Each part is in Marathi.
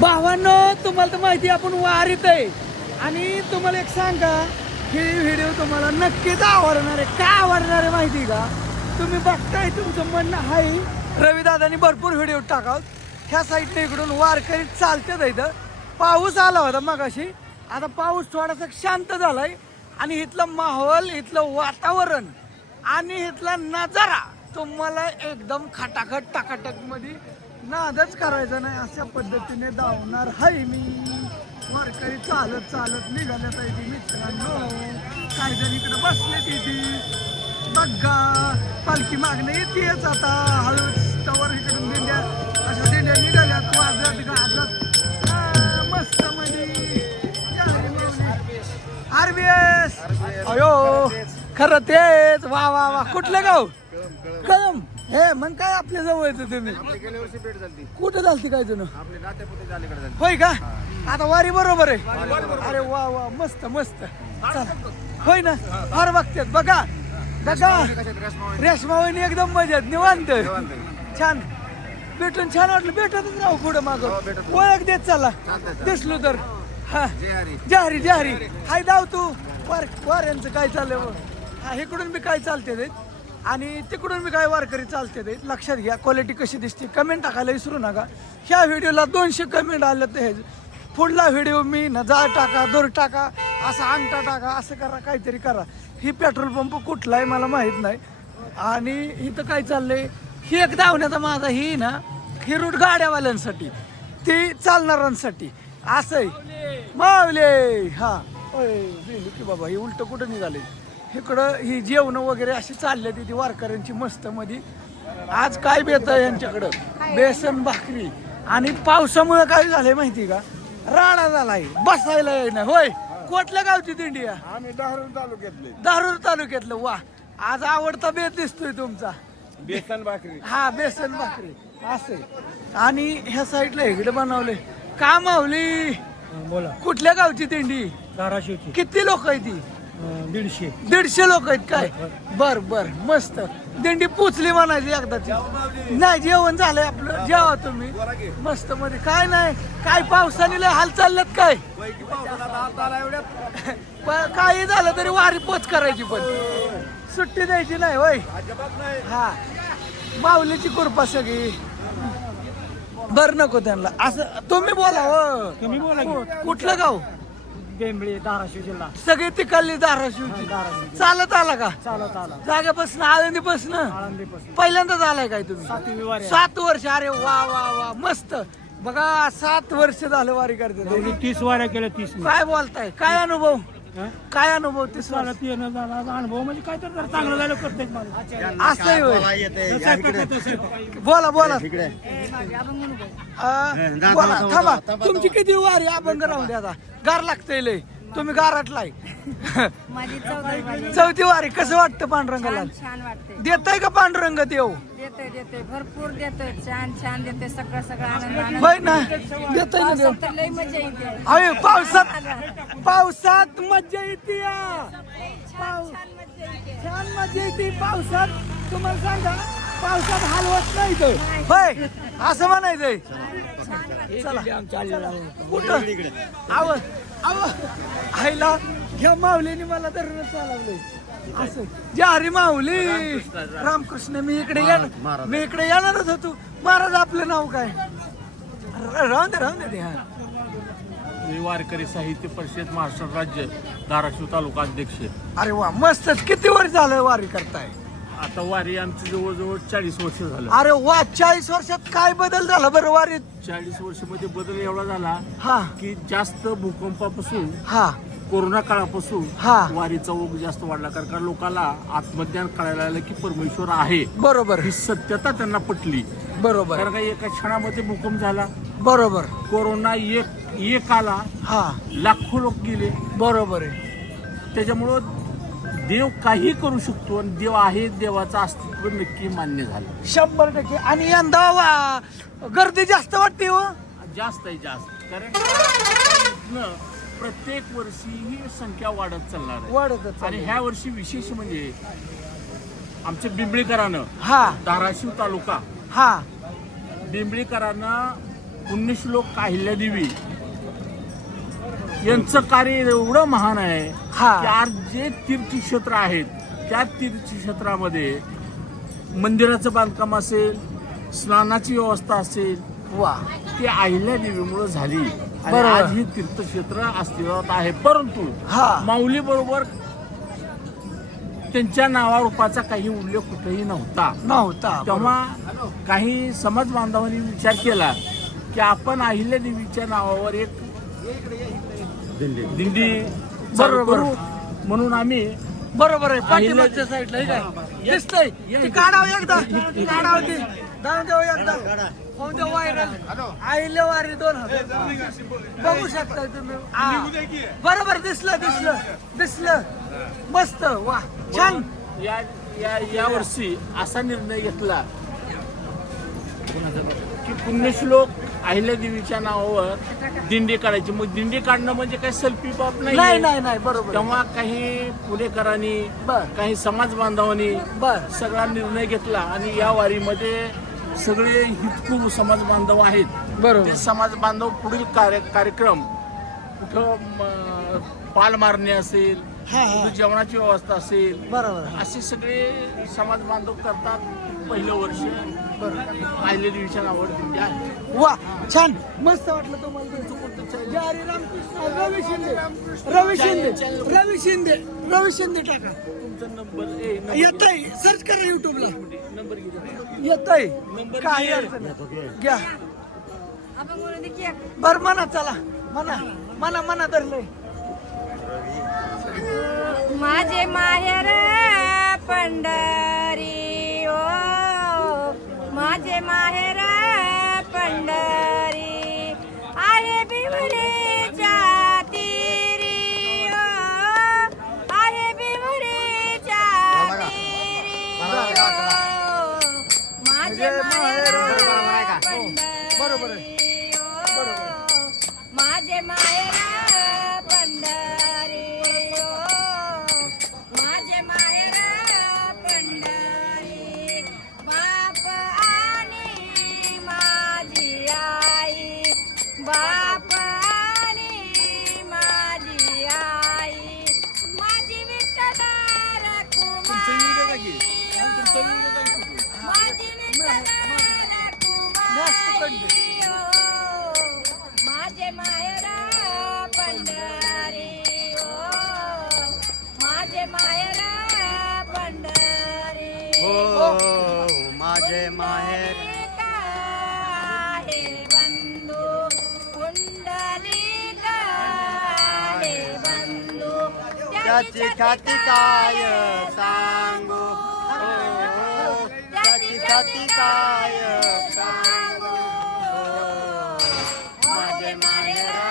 भावांनो तुम्हाला तर माहिती आहे, आपण वारीत आहे. आणि तुम्हाला एक सांगा ही व्हिडिओ तुम्हाला नक्कीच आवडणार आहे. का आवडणार आहे माहिती आहे का? तुम्ही बघताय तुमचं म्हणणं आहे रविदादानी भरपूर व्हिडिओ टाकाव ह्या साईडने इकडून वारकरी चालतेच इथं. पाऊस आला होता मगाशी. आता पाऊस थोडासा शांत झालाय. आणि इथलं माहोल इथलं वातावरण आणि इथला नजारा तुम्हाला एकदम खटाखट टाकाटकमध्ये नादच करायचा नाही अशा पद्धतीने धावणार हाय मी. वारकरी चालत चालत निघाल्यात आहे ती मित्रांनो. काही जण इकडे बसले तिथे बघा पालखी मागणे येतेच आता. हळूच तवर इकडून दिंड्या. अशा दिंड्या निघाल्यात वाजत गाजत. मस्त मध्ये आरबीएस अयो खरं तेच. वा वा वा. कुठलं गाव? कळम हे मग काय आपल्या जवळच तुम्ही आपली गेल्या वर्षी भेट झाली. कुठं झालती काय जण? आपले नातेपुते अलीकडे झाली. होय का? आता वारी बरोबर आहे. अरे वा वा मस्त मस्त. चला. होय ना? फार बघतात. बघा. बघा. रेशमा वहिनी एकदम मजेत. निवांत. छान. भेटून छान वाटलं. भेटतच राहू पुढं माग. हो. ओळख देत चला. दिसलो तर. हा. जहरी जहरी हाय दाव तू. वार वाऱ्यांचं काय चाललंय. हा इकडून बी काय चालते आणि तिकडून मी काय वारकरी चालते ते लक्षात घ्या क्वालिटी कशी दिसते. कमेंट टाकायला विसरू नका. ह्या व्हिडिओला दोनशे कमेंट आलं ते. पुढला व्हिडिओ मी न जाळ टाका दोर टाका असा अंगठा टाका असं करा काहीतरी करा. ही पेट्रोल पंप कुठला आहे मला माहीत नाही. आणि इथं काय चाललंय? ही एक धावण्याचा माझा ही ना ही रूट गाड्यावाल्यांसाठी. ती चालणाऱ्यांसाठी. असं आहे. मावले हा. ओय की बाबा ही उलट कुठं निघाले इकडं ही जेवण वगैरे अशी चालली ती वारकऱ्यांची मस्त मध्ये आज काय बेत आहे यांच्याकडं? बेसन भाकरी. आणि पावसामुळे काय झालंय माहिती का? राडा झालाय. बसायला येईना होय कुठल्या गावची दिंडी आहे आम्ही डहाणू तालुक्यातले. दारूर तालुक्यातलं. वा आज आवडता बेत दिसतोय तुमचा. बेसन भाकरी. हा बेसन भाकरी. असे आणि ह्या साईडला इकडे बनवले का मावली बोला. कुठल्या गावची दिंडी? धाराशिवची. किती लोक आहेत ती? दीडशे. दीडशे लोक आहेत काय? बर बर मस्त. दिंडी पुचली म्हणायची एकदाची नाही जेवण झालंय आपलं. जेवा तुम्ही. मस्त मध्ये. काय नाही काय पावसाने लय हाल चालल्यात काय? काही झालं तरी वारी पोच करायची पण. सुट्टी द्यायची नाही होय. हा. माऊलीची कृपा सगळी. बर नको त्यांना. असं तुम्ही बोला हो. तुम्ही बोला कुठलं गाव? बेंबळी धाराशिव जिल्हा. सगळी तिकडली धाराशिवची. धाराशिव चालत आला का? चालत आला. जागेपासून आळंदीपासून? आळंदीपासून. पहिल्यांदाच आलाय काय तुम्ही? सातवी वारी आहे. सात वर्ष अरे वा वा वा मस्त. बघा सात वर्ष झालं वारी करते. तीस वाऱ्या केल्या तीस मी. काय बोलताय? काय अनुभव? काय अनुभव ते झालं येणं झालं. अनुभव म्हणजे काय तर जरा चांगलं झालं प्रत्येक मला असंही होय. बोला बोला. इकडे. अं, बोला थांबा. तुमची किती वारी अभंग राहून द्या आता. गार लागतंय लय. तुम्ही गाराटलाय. माझी वाली. चौथी वारी कसं वाटतं पांडुरंगाला? छान छान वाटते. देताय का पांडुरंग देव? देतोय भरपूर देतोय. छान छान देतोय. सगळं सगळं आनंद आनंद. होय ना? देताय ना देव? पावसात तर मजा येते. अरे पावसात पावसात मज्जा येते या. पाव- छान मजा येते. पावसात. तुम्हाला सांगा पावसात हलवत नाही तर? होय असं म्हणायचंय. चला. कुठं? आव आव. आईला ह्या माऊलीने मला धरून चालवलंय. असं. ज्या हरी माऊली. रामकृष्ण मी इकडे येणार मी इकडे येणारच होतो. महाराज आपलं नाव काय? राहून दे राहून दे हा. मी वारकरी साहित्य परिषद महाराष्ट्र राज्य धाराशिव तालुका अध्यक्ष अरे वा मस्तच. किती वर्ष झालं वारी करताय? आता वारी आमची जवळजवळ चाळीस वर्ष झालं. अरे वा चाळीस वर्षात काय बदल झाला बरं वारीत? चाळीस वर्षामध्ये बदल एवढा झाला हा. की जास्त भूकंपापासून हा. कोरोना काळापासून हा. वारीचा ओघ जास्त वाढला. कारण का लोकांना आत्मज्ञान कळायला आलं की परमेश्वर आहे. बरोबर. ही सत्यता त्यांना पटली. बरोबर. कारण का एका क्षणामध्ये भूकंप झाला. बरोबर. कोरोना एक एक आला. हा. लाखो लोक गेले. बरोबर आहे. त्याच्यामुळं देव काही करू शकतो आणि देव आहे देवाचं अस्तित्व नक्की मान्य झालं. शंभर टक्के. आणि यंदा वा गर्दी जास्त वाटते हो. जास्त आहे जास्त. कारण प्रत्येक वर्षी ही संख्या वाढत चालणार आहे. वाढतच आणि ह्या वर्षी विशेष म्हणजे आमच्या बिंबळीकरानं हा. धाराशिव तालुका हा. बिंबळीकरांना पुण्यश्लोक अहिल्यादेवी यांचं कार्य एवढं महान आहे हा. की आज जे तीर्थक्षेत्र आहेत त्या तीर्थक्षेत्रामध्ये मंदिराचं बांधकाम असेल स्नानाची व्यवस्था असेल वा ती अहिल्यादेवीमुळे झाली आणि बरोबर. आज ही तीर्थक्षेत्र अस्तित्वात आहे परंतु हा. माऊली बरोबर त्यांच्या नावारूपाचा काही उल्लेख कुठेही नव्हता नव्हता तेव्हा काही समाज बांधवांनी विचार केला की आपण अहिल्या देवीच्या नावावर एक दिंडी. चालू बरोबर. म्हणून आम्ही बरोबर आहे. पाठीमागच्या साईडला हे काय? दिसतंय. ती काढावं एकदा. काढावं ती. जाऊन द्यावं एकदा. होऊन द्या व्हायरल आईले वारी दोन बघू शकता तुम्ही. हा. बरोबर दिसलं दिसलं दिसलं. मस्त. वा छान. या या या वर्षी असा निर्णय घेतला की पुण्यश्लोक अहिल्या देवीच्या नावावर दिंडी काढायची. मग दिंडी काढणं म्हणजे काही सेल्फी बाब नाही नाही नाही नाही बरोबर. तेव्हा काही पुणेकरांनी. काही समाज बांधवांनी सगळा निर्णय घेतला आणि या वारीमध्ये सगळे हितकू समाज बांधव आहेत. बरोबर. ते समाज बांधव पुढील कार्य कार्यक्रम कुठं पाल मारणे असेल जेवणाची व्यवस्था असेल बरोबर. असे सगळे समाज बांधव करतात. पहिलं वर्ष नावावर दिंडी आहे वा छान. मस्त वाटलं हरी रामकृष्ण रवी शिंदे. रवी शिंदे. रवी शिंदे. रवी शिंदे टाका. तुमचा नंबर ए येतंय. सर्च करा युट्यूबला नंबर येतंय. नंबर काही. अडचण. घ्या. बर म्हणा चला. म्हणा. म्हणा म्हणा धरलंय. माझे माहेर पंढरी. माझे माहेर पंढरी. आहे बिमरेच्या तिरी ओ आहे बिमरेच्या तिरी ओ माझे माहेर पंढरी. बरोबर आहे. ओ, माझे माहेर माझी विठ्ठलार कुमारी ओ, माझे मायरा पंढरी ओ माझे मायरा पंढरी माझे माहेर हे बंधू हे बंधू. त्याची ख्याती काय सांगू? त्याची ख्याती काय माझे मायरा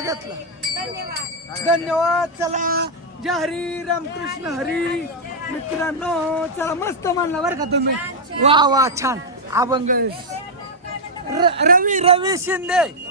घेतला. धन्यवाद. धन्यवाद. चला. जय हरी. रामकृष्ण हरी. मित्रांनो चला. मस्त मानला बरं का तुम्ही. वा वा छान. अभंग. रवी रवी शिंदे.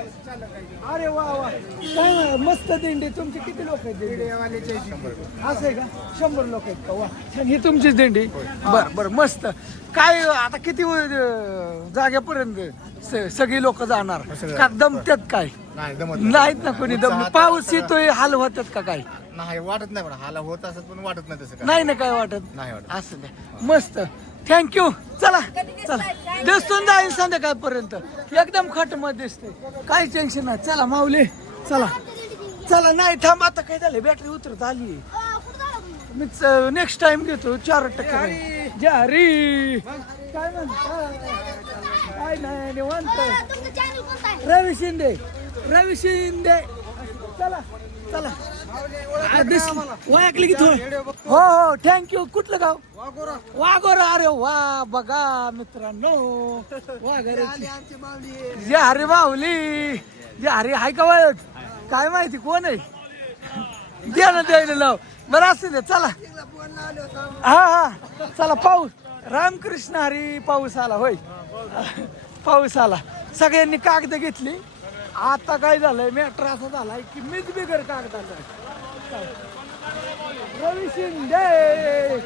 अरे वा वा. काय मस्त दिंडी. तुमची किती लोक आहेत दिंडी? असं आहे का? शंभर लोक आहेत का? वा. छान. ही तुमचीच दिंडी? बर बर मस्त. काय आता किती अं, जागेपर्यंत स- सगळी लोक जाणार? का दमत्यात काय? नाहीत ना कोणी दम पाऊस येतोय हाल होतात का काय? नाही वाटत नाही पण हाला होत असत पण वाटत नाही तसं काय. नाही ना काय वाटत? नाही वाटत. असं द्या मस्त. थँक्यू चला चला. दिसून जाईल संध्याकाळपर्यंत. एकदम खटमध्ये दिसते. काही टेन्शन नाही. चला माऊली. चला. चला नाही थांब. आता काय झालं बॅटरी उतरत आली मी नेक्स्ट टाइम घेतो. चार टक्के जारी. काय म्हणता? काय नाही निवांत. रवी शिंदे. रवी शिंदे. चला चला. ओळखली की तू? हो हो थँक्यू कुठलं गाव? वाघोरा. अरे वा बघा मित्रांनो. जे हरी माऊली. जे हरी हाय का वळत काय माहिती कोण आहे? दे ना द्यायला लाव. बरं असू दे चला. हा हा. चला पाऊस. रामकृष्ण हरी पाऊस आला होय. पाऊस आला. सगळ्यांनी कागद घेतली. आता काय झालंय? मॅटर असा झालाय की मीच बिगर कागदाचा रवी शिंदे!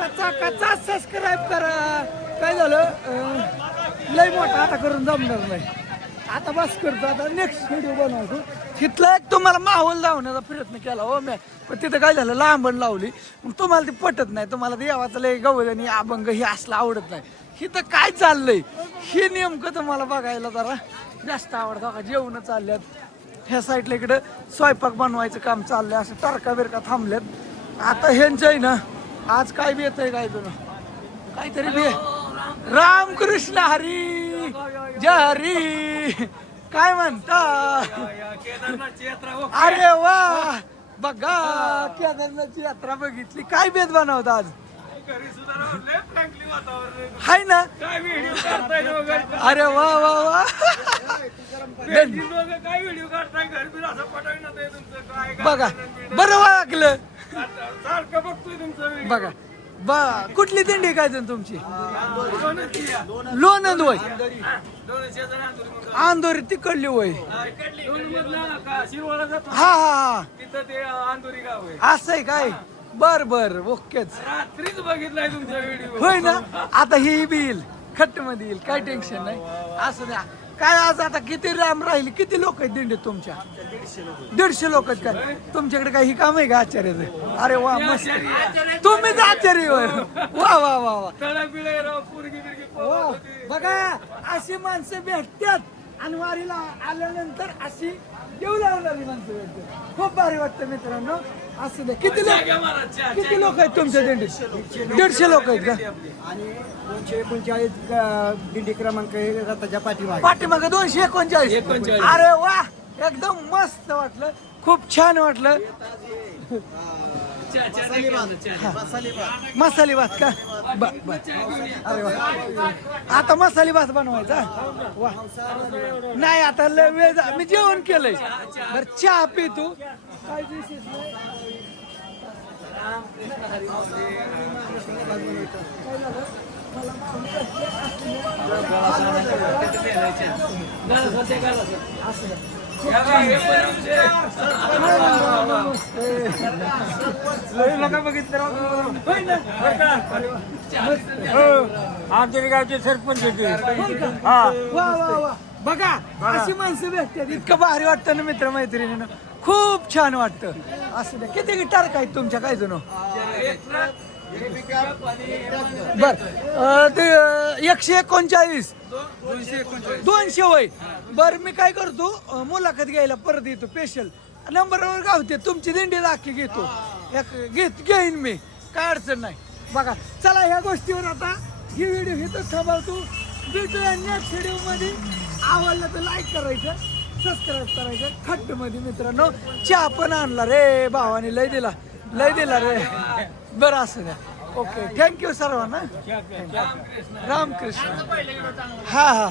कचा कचा सबस्क्राईब करा. काय झालं? लय मोठा आता करून जमणार नाही. आता बस करतो. आता नेक्स्ट व्हिडिओ बनवतो. तिथला एक तुम्हाला माहोल लावण्याचा प्रयत्न केला हो मी. पण तिथं काय झालं? लांबण लावली. मग तुम्हाला ती पटत नाही. तुम्हाला देवाचं लय आणि अभंग हे असलं आवडत नाही. इथं काय चाललंय? हे नेमकं तुम्हाला बघायला जरा जास्त आवडतं का जेवण चालल्यात. ह्या साईडला इकडं स्वयंपाक बनवायचं काम चाललंय असं टरका बिरका थांबल्यात. आता ह्यांचं आहे ना आज काय बी येतंय काय तुला काहीतरी बी रामकृष्ण हरी जय हरी. काय म्हणता? अरे वा! बघा केदारनाथची यात्रा बघितली. काय भेद बनवत आज? हाय ना? अरे वा वा वा. बघा बरं वागलं. बघा बा कुठली दिंडी काय जण तुमची? लोणंद वय आंदोरी तिकडली वय हा हा हा असं आहे काय? बर बर ओकेच. रात्रीच बघितलाय तुमचा व्हिडिओ. होय ना? आता ही बी येईल. खट्टमध्ये येईल. काय टेन्शन नाही. असं द्या. काय आज आता किती राम राहील? किती लोक आहेत दिंडीत तुमच्या? दीडशे लोक आहेत काय तुमच्याकडे काही काम आहे का आचार्याचं? अरे वा मस्त. तुम्हीच आचार्य होय. वा वा वा वा. तळा बिळे राव पोरगी बिरगी वा बघा अशी माणसं भेटतात. आणि वारीला आल्यानंतर अशी देऊ लावणारी माणसं भेटतात. खूप भारी वाटतं मित्रांनो. असं द्या किती लोक किती लोक आहेत तुमच्या दिंडीत दीडशे लोक आहेत का? आणि दोनशे एकोणचाळीस दिंडी क्रमांक हे रथाच्या पाठीमागे. पाठीमागे दोनशे एकोणचाळीस. अरे वा एकदम मस्त वाटलं. खूप छान वाटलं. मसाली भात का? अरे वा. आता मसाली भात बनवायचा? वा. नाही आता लय वेळ मी जेवण केलंय. बर चहा पितो काय विशेष नाही. काय झालं? मला आमच्या गावचे सरपंच होते हो. हा बघा अशी माणसं भेटतात इतकं भारी वाटतं ना मित्र मैत्रिणीनं खूप छान वाटतं. असं द्या किती गिटार काय तुमच्या? काय जण बर. अं, ते अं, एकशे एकोणचाळीस. दोनशे वय. बर मी काय करतो अं, मुलाखत घ्यायला परत येतो स्पेशल नंबरवर गावते तुमची दिंडी दाखी घेतो. एक घेत घेईन मी. काय अडचण नाही. बघा चला ह्या गोष्टीवर आता ही व्हिडिओ इथं थांबवतो. भेटूया नेक्स्ट व्हिडिओमध्ये. आवडलं तर लाईक करायचं. सबस्क्राईब करायचं खट्टमध्ये मित्रांनो. चहा पण आणला रे भावाने. लय दिला. लय दिला रे. बरं असं द्या. ओके थँक्यू सर्वांना. रामकृष्ण. हा हा.